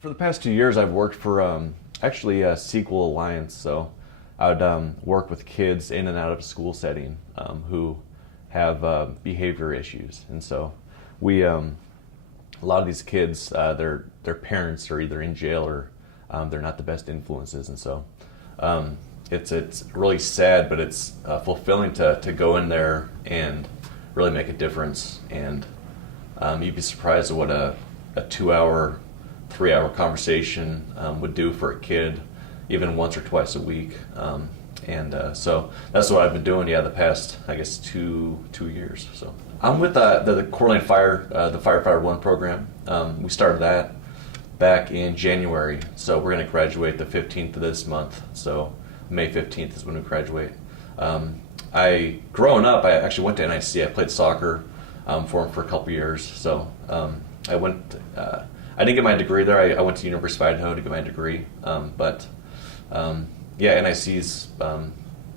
For the past 2 years, I've worked for actually Sequel Alliance. So I would work with kids in and out of a school setting who have behavior issues, and so we a lot of these kids, their parents are either in jail or they're not the best influences, and so it's really sad, but it's fulfilling to go in there and really make a difference. And you'd be surprised at what a 2 hour, 3 hour conversation would do for a kid, even once or twice a week. So that's what I've been doing, the past, I guess, two years. So I'm with the Coeur d'Alene Fire, the Firefighter 1 program. We started that back in January, so we're going to graduate the 15th of this month. So May 15th is when we graduate. Growing up, I actually went to NIC. I played soccer for them for a couple years. So I didn't get my degree there. I went to University of Idaho to get my degree. NIC's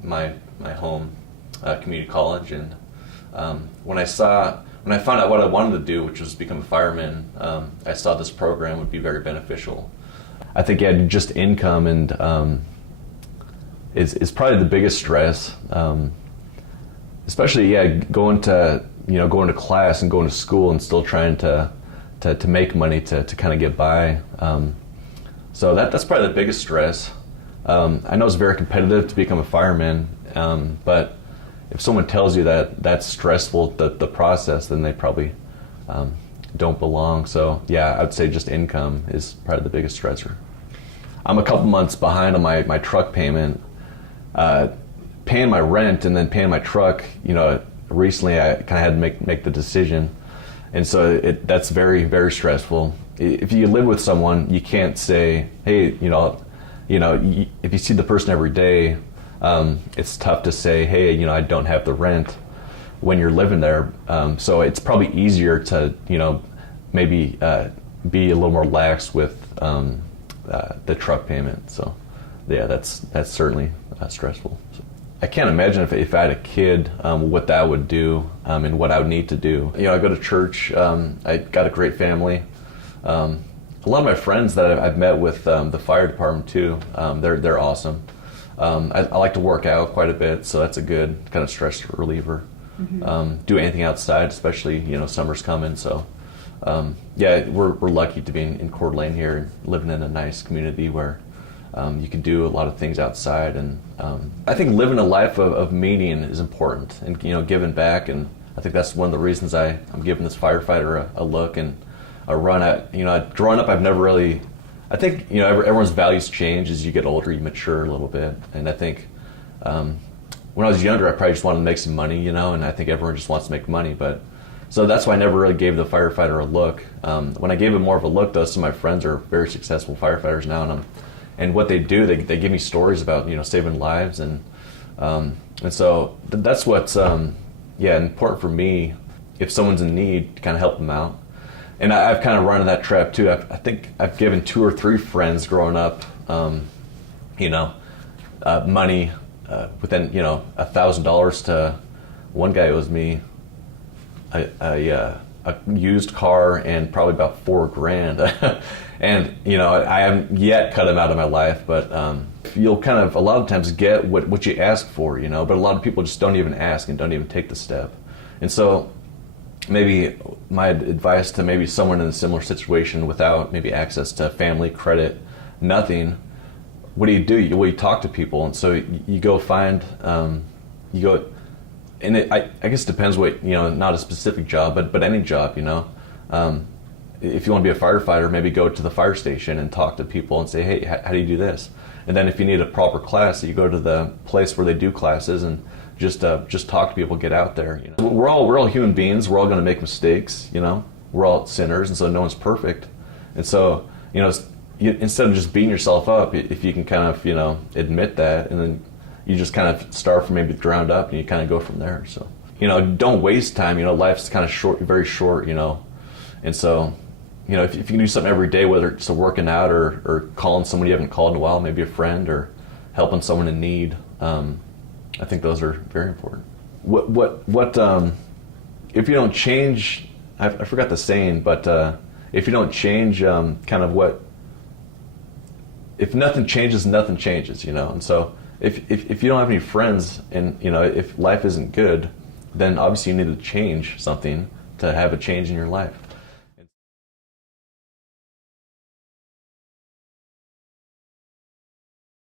my home community college, and when I found out what I wanted to do, which was become a fireman, I saw this program would be very beneficial. I think just income and is probably the biggest stress, especially going to class and going to school and still trying to make money to kind of get by. So that's probably the biggest stress. I know it's very competitive to become a fireman, but if someone tells you that that's stressful, the process, then they probably don't belong. So I would say just income is probably the biggest stressor. I'm a couple months behind on my truck payment, paying my rent and then paying my truck. Recently I kind of had to make the decision, and so that's very, very stressful. If you live with someone, you can't say, hey, if you see the person every day, it's tough to say, hey, I don't have the rent when you're living there. So it's probably easier to, maybe be a little more lax with the truck payment. So that's certainly stressful. So I can't imagine if I had a kid, what that would do and what I would need to do. I go to church. I got a great family. A lot of my friends that I've met with the fire department too, they're awesome. I like to work out quite a bit, so that's a good kind of stress reliever. Mm-hmm. Do anything outside, especially summer's coming. So we're lucky to be in Coeur d'Alene here and living in a nice community where you can do a lot of things outside. And I think living a life of meaning is important, and giving back. And I think that's one of the reasons I'm giving this firefighter a look and a run at. Growing up, I've never really. I think everyone's values change as you get older, you mature a little bit, and I think when I was younger, I probably just wanted to make some money, and I think everyone just wants to make money, but so that's why I never really gave the firefighter a look. When I gave it more of a look, though, some of my friends are very successful firefighters now, and what they do, they give me stories about saving lives, and so that's what's important for me. If someone's in need, to kind of help them out. And I've kind of run in that trap too. I think I've given 2 or 3 friends growing up, money within $1,000 to one guy owes me a used car and probably about $4,000, and I haven't yet cut him out of my life, but you'll kind of a lot of times get what you ask for, but a lot of people just don't even ask and don't even take the step, and so. Maybe my advice to maybe someone in a similar situation without maybe access to family, credit, nothing, what do? You talk to people, and so you go find, and I guess it depends what, not a specific job, but any job, if you want to be a firefighter, maybe go to the fire station and talk to people and say, hey, how do you do this? And then if you need a proper class, you go to the place where they do classes and just talk to people, get out there. We're all human beings. We're all going to make mistakes. We're all sinners, and so no one's perfect. And so instead of just beating yourself up, if you can kind of admit that, and then you just kind of start from maybe the ground up, and you kind of go from there. So don't waste time. Life's kind of short, very short. And so if you can do something every day, whether it's working out or calling someone you haven't called in a while, maybe a friend, or helping someone in need. I think those are very important. What if you don't change? I forgot the saying, but if you don't change kind of what if nothing changes, nothing changes, you know. And so if you don't have any friends, and you know, if life isn't good, then obviously you need to change something to have a change in your life.